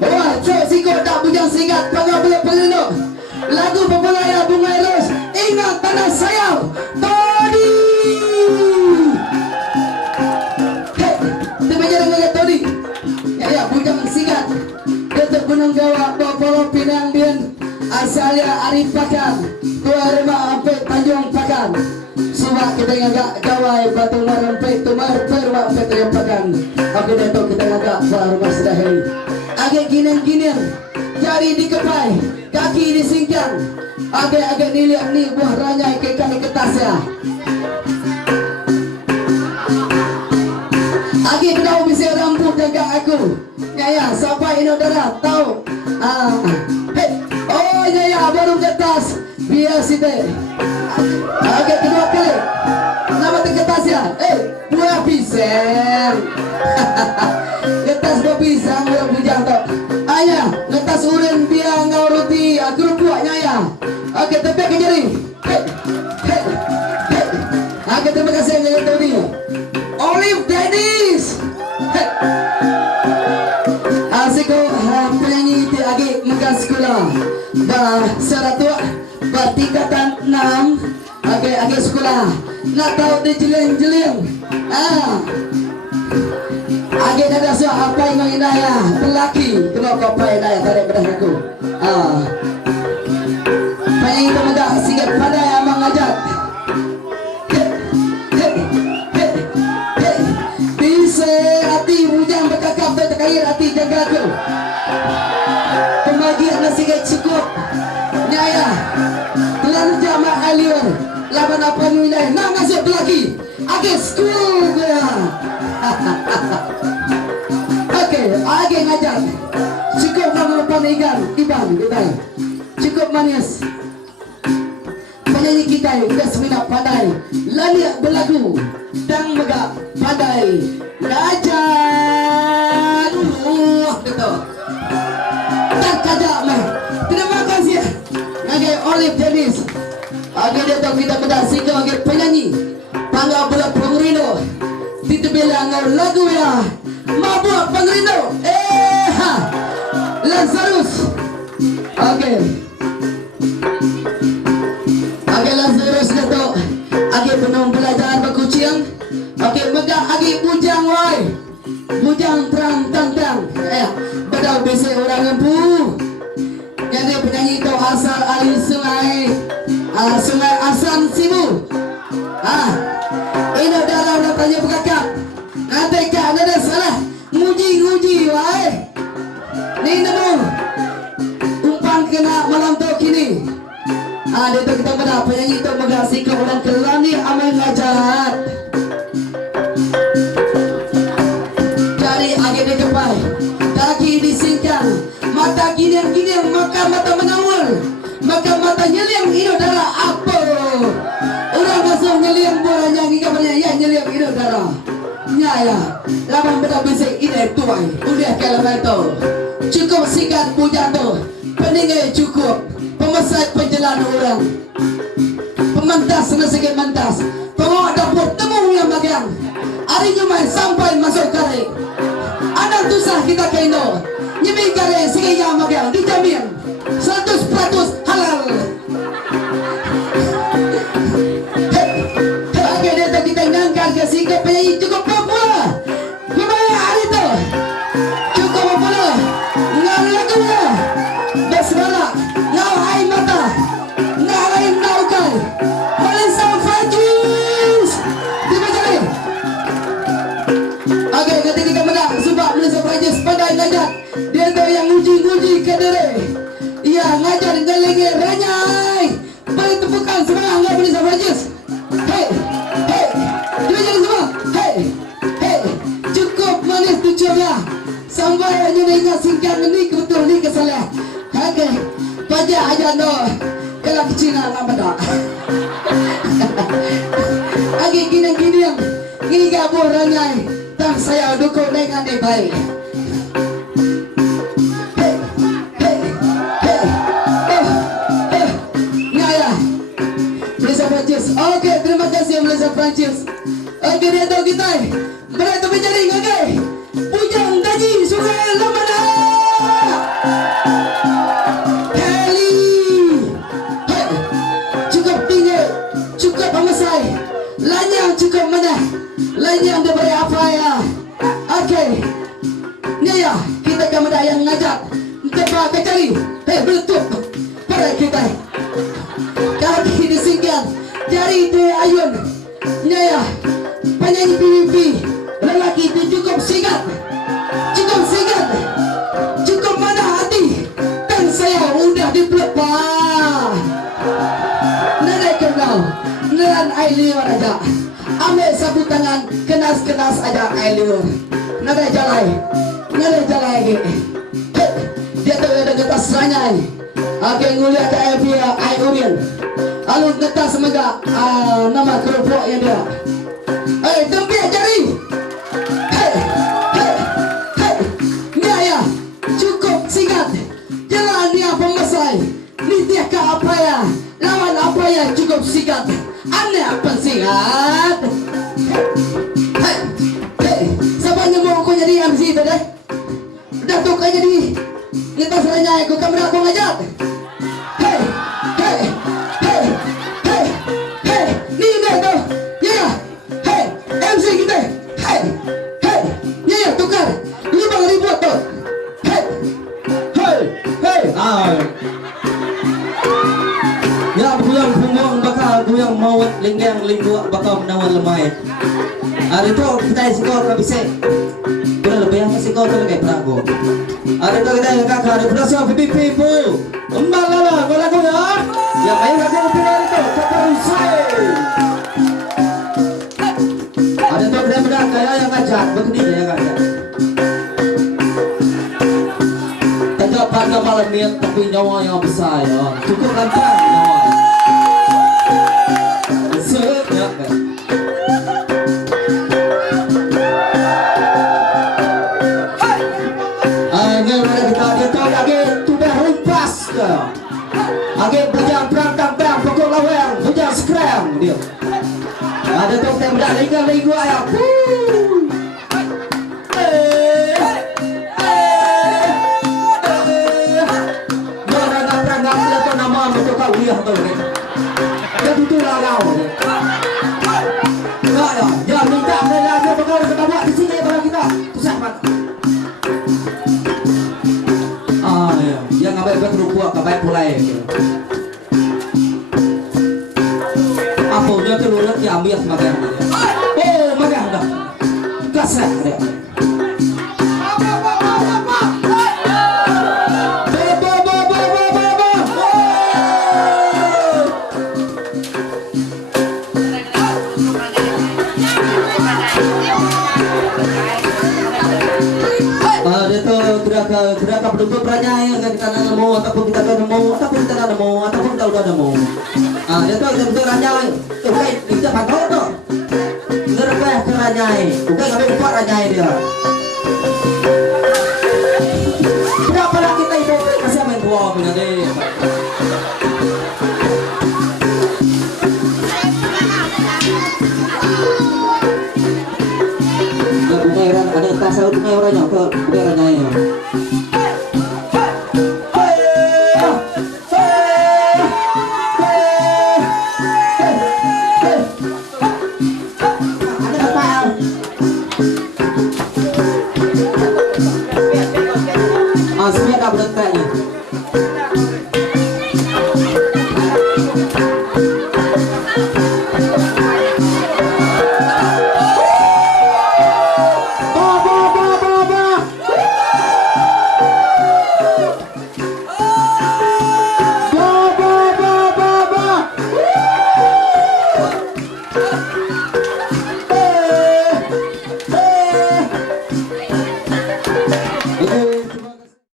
Wah, cok sikot tak bujang singkat Pagabula pelindung lagu popular Bunga Ros. Ingat tanah sayang Tony. Terima kasih Tony. Ya, bujang singkat Datuk Gunung Gawak Bopolo Pinang Dian Asalnya Arif Pakan Tua Rumah Ampet Tanjung Pakan. Subak kita ngagak gawai Batu Marampet Tumar Perwa Ampet Tanjung Pakan. Aku Datuk kita ngagak Rumah Sedahari. Agak ginian-ginian jari dikepai, kaki disingkang. Agak-agak niliak ni buah ranyai ke kali ketasnya. Agak kenau bisa rambut jaga aku. Nyaya, sampai inodara tahu. Hey, oh nyaya baru ke atas. Biar sini. Agak kedua kali. Nama terketasnya. Buah pisang. Ngetas buah pisang buah bujang tok. Ayah, ngetas urin biar ngau roti. Aku buatnya ya. Oke, tepi ke jari. Oke, terima kasih yang Tony. Olive Dennis. Asiko penyanyi ti agi muka sekolah. Bah seratua tingkatan 6. Agi sekolah. Nak tahu di jeleng-jeleng. Agi ada siapa apa yang inaya pelaki kena apa inaya tarik bedah aku. Penyanyi itu megah singgah pandai amang ajat. Bisa hati bujang berkakap berkait hati jaga aku. Pembagian nasi cukup. Nyaya telah jamaah alion. Laban apa nilai nak ngasih pelaki. Agi school dia. Okey, agi ngajar. Cukup nama panigan Iban kita. Cukup manis. Penyanyi kita udah semina pandai. Laliak berlagu dan megah pandai. Ngajar. Gitu. Tak kajak mah. Terima kasih. Ngagai Olive Dennis. Agi datang kita bedah sehingga agi penyanyi. Pangga bola Pengerindo. Tito bilang lagu ya Mabuk Pengerindo. Lazarus. Oke. Oke, Lazarus Dato. Oke, penuh belajar berkucing. Oke, megah agi bujang wai. Bujang terang. Bedau besi orang empu. Jadi penyanyi itu asal ali sungai. Sungai Asan Sibu. Ini dalam tanya berkakak. Nanti kan ada salah. Nguji wai. Ni nemu. Umpan kena malam tu kini. Dia tu kita berapa penyanyi tu megasi ke orang kelani amal ngajat. Jari agi dikepai. Kaki disingkang. Mata ginian maka mata menawar. Maka mata nyeliang ini adalah apa? Orang masuk nyeliang bolanya ngikapannya ya nyeliang ini adalah nyaya. Laman benda bisik ini tuai. Udah kalau itu cukup singkat puja tu. Peninggal cukup. Pemesan penjelan orang. Pemantas sedikit mantas. Pengawal dapur temu yang bagian. Hari Jumat sampai masuk kare. Anak tusah kita kaindo. Nyemi kare sikit yang bagian dijamin 100% halal. Oke, dia tu kita ngangkat ke sikit penyanyi cukup popular. Gimana hari tu? Cukup popular. Ngau lagunya. Besmara. Ngau air mata. Ngau lain naukan. Malaysia Francis. Terima kasih. Oke, ketika kita menang sebab Malaysia Francis pandai ngajak. Dia tu yang uji ke diri. Ia ngajar ngelengi ranyai. Beri tepukan semangat ngau Malaysia Francis. Hey. Terima kasih semua. Hey. Cukup manis tujuannya. Sampai hanya ingat singkat ini betul ni kesalah. Oke. Pajak aja no. Kalau kecina apa dah. Agi gini yang ini gabur ranyai. Tak saya dukung dengan dia baik. Oke, terima kasih Malaysia Francis. Oke, dia tahu kita. Mereka berjaring, oke. Bujang gaji sungai lama. kacari. Betul. Pada kita. Kaki disingkan. Jari di ayun. Nyaya. Penyanyi PVP. Lelaki itu cukup singkat. Cukup singkat. Cukup mana hati. Dan saya udah dipelepah. Nenek kenal. Nelan air liur aja. Ambil sapu tangan. Kenas-kenas aja air liur. Nenek jalai. Nenek jalai lagi. Dia tu ada getas seranyai. Akhirnya nguliah ke air pia air urin. Lalu getas semoga nama kerupuk yang dia. Tempiak jari. Ni ayah. Cukup singkat. Jangan dia pemasai. Ni dia ke apa ya? Lawan apa ya cukup singkat. Aneh apa singkat? Siapa yang mau aku jadi MC tadi? Datuk aja di lintas renyai aku kamera aku ngajak. Ni betul. Ya. MC kita. Ya tukar. 5,000 tu. Ya buyang punggung bakal buyang mawat linggeng linggu bakal menawan lemai. Ada tu kita skor kabise. Bila lebih yang skor tu lagi perago. Ada tu kita yang kakak ada berasa PVP bu. Embalala kalau aku ya. Yang ayo lagi kepingan itu keterusai. Ada tu benda-benda kaya yang ngajak begini dia ngajak. Tidak pada malam niat tapi nyawa yang besar ya. Cukup lantang nyawa. Sehatnya kan. Agak bujang perang pokok lawang bujang sekrem dia. Ada tu kita muda lingga ayah. Perang dia tu nama betul kau lihat tu ni. Dia betul lah kau. Ya, dia minta dia bakal kita buat di sini barang kita. Pusat mata. Yang abai berkerupuk abai pulai. Apa dia tu lulut yang ambil makan. Oh makan dah. Kasar dia. Gerakan penduduk perangai yang kita nak nemu ataupun kita tak nemu ataupun kita tak nemu ataupun kita sudah nemu. Dia tu kita betul ranjai. Okey, kita pantau tu. Kita repeh ke ranjai. Okey, kami buat ranjai dia. Berapa lah kita itu kasih main dua punya deh. Ada tas saya tunai orangnya ke bukan ranjai. Sebenarnya dah berdekat